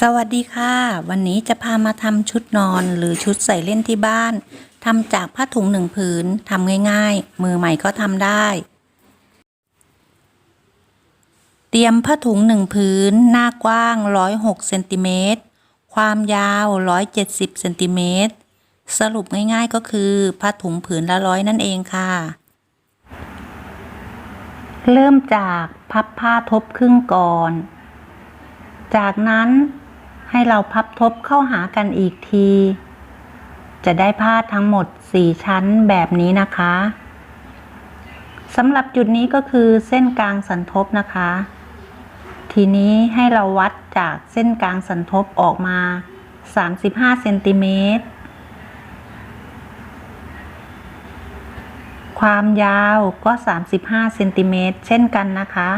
สวัสดีค่ะ วันนี้จะพามาทำชุดนอนหรือชุดใส่เล่นที่บ้านทำจากผ้าถุงหนึ่งผืนทำง่ายๆ มือใหม่ก็ทำได้ เตรียมผ้าถุงหนึ่งผืน หน้ากว้าง 106เซนติเมตรความยาว 170เซนติเมตรสรุปง่ายๆก็คือผ้าถุงผืนละร้อยนั่นเองค่ะ เริ่มจากพับผ้าทบครึ่งก่อน จากนั้น ให้เราพับทบเข้าหากันอีกที จะได้ผ้าทั้งหมด 4 ชั้นแบบนี้นะคะสำหรับจุดนี้ก็คือเส้นกลางสันทบนะคะ ทีนี้ให้เราวัดจากเส้นกลางสันทบออกมา 35เซนติเมตรความยาวก็ 35เซนติเมตรเช่นกันนะคะ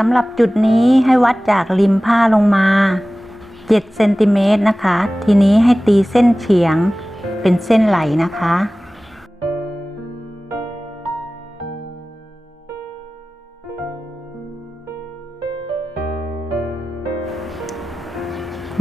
สำหรับจุดนี้ให้วัดจากริมผ้าลงมา 7 เซนติเมตรนะคะ ทีนี้ให้ตีเส้นเฉียงเป็นเส้นไหลนะคะ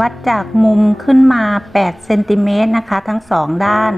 วัดจากมุมขึ้นมา 8 เซนติเมตรนะคะ ทั้งสองด้าน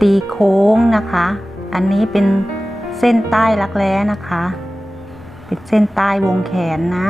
ตีโค้งนะคะ อันนี้เป็น เส้นใต้รักแร้นะคะ เป็นเส้นใต้วงแขนนะ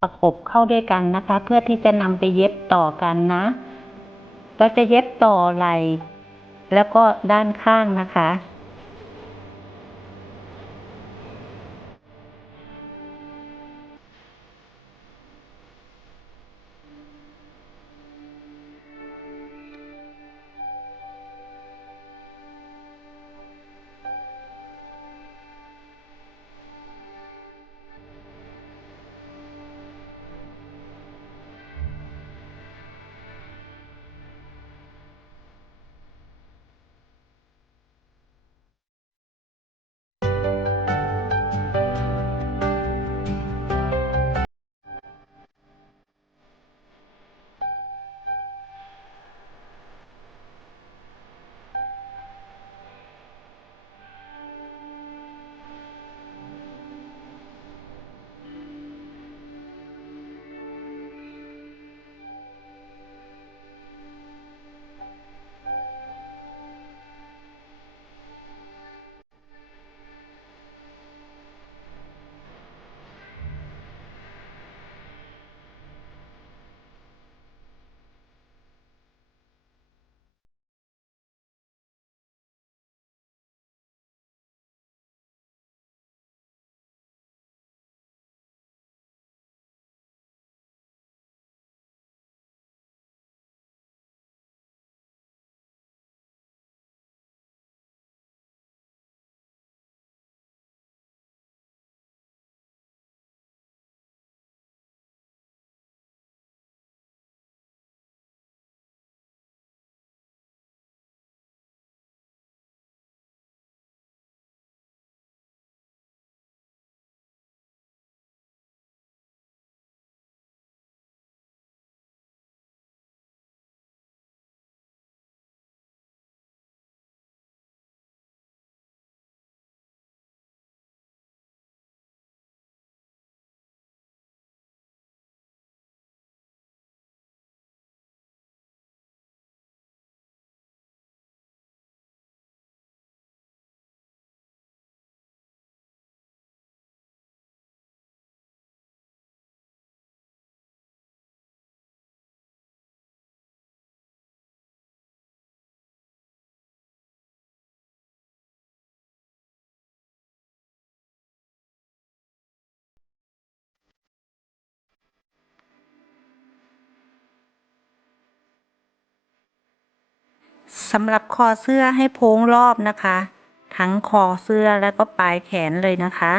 ประกบเข้าด้วยกันนะคะ เพื่อที่จะนำไปเย็บต่อกันนะ เราจะเย็บต่อไหล่แล้วก็ด้านข้างนะคะ สำหรับคอเสื้อให้โพ้งรอบนะคะ ทั้งคอเสื้อแล้วก็ปลายแขนเลยนะคะ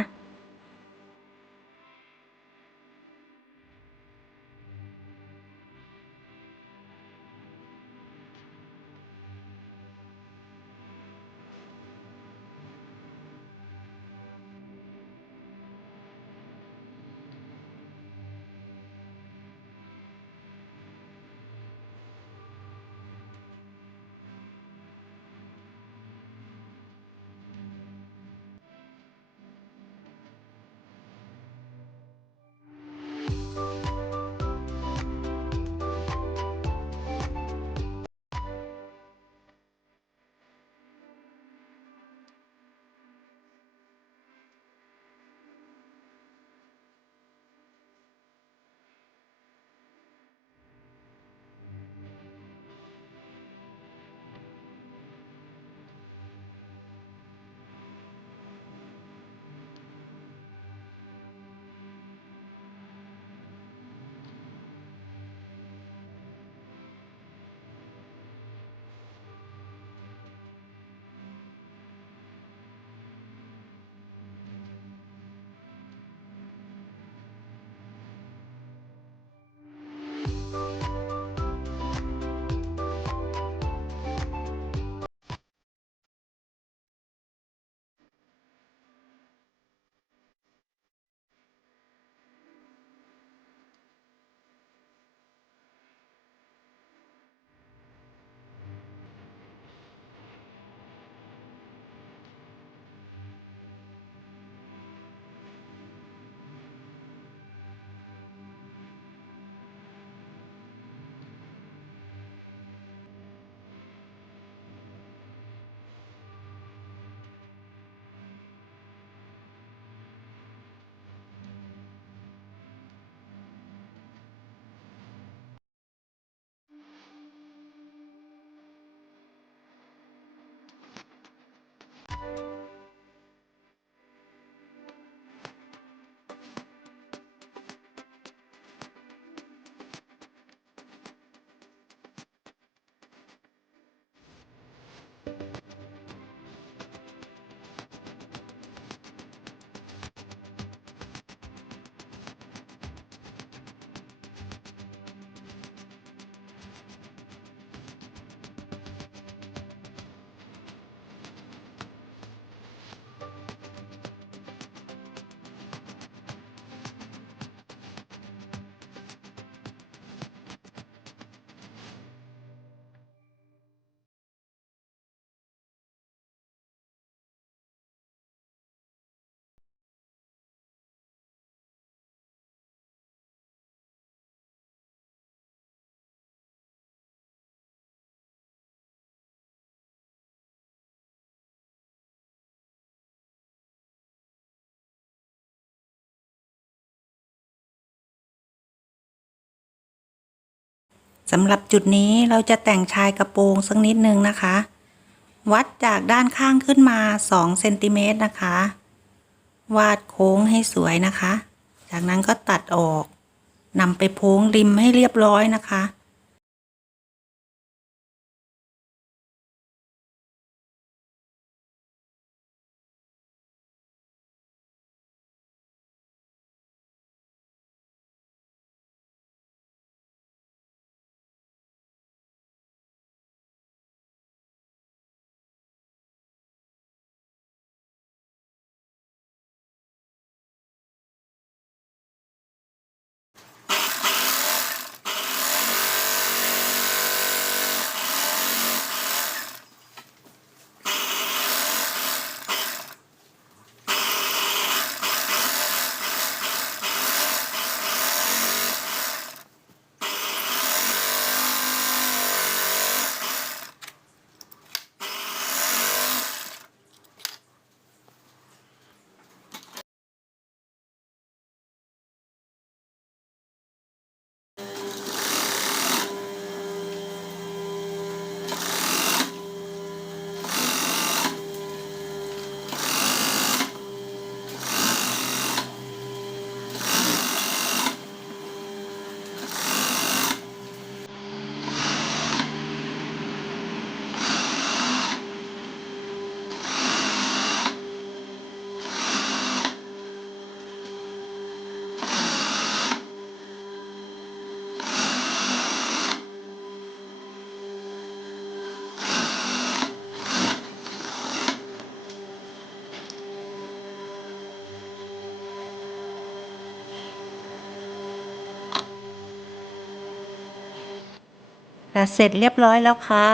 สำหรับจุดนี้เราจะแต่งชายกระโปรงสักนิดนึงนะคะ วัดจากด้านข้างขึ้นมา2เซนติเมตรนะคะ วาดโค้งให้สวยนะคะ จากนั้นก็ตัดออกนำไปโพ้งริมให้เรียบร้อยนะคะ ตัดเสร็จเรียบร้อยแล้วค่ะ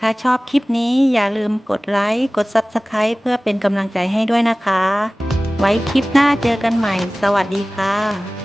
ถ้าชอบคลิปนี้อย่าลืมกดไลค์ กด Subscribe เพื่อเป็นกำลังใจให้ด้วยนะคะ ไว้คลิปหน้าเจอกันใหม่ สวัสดีค่ะ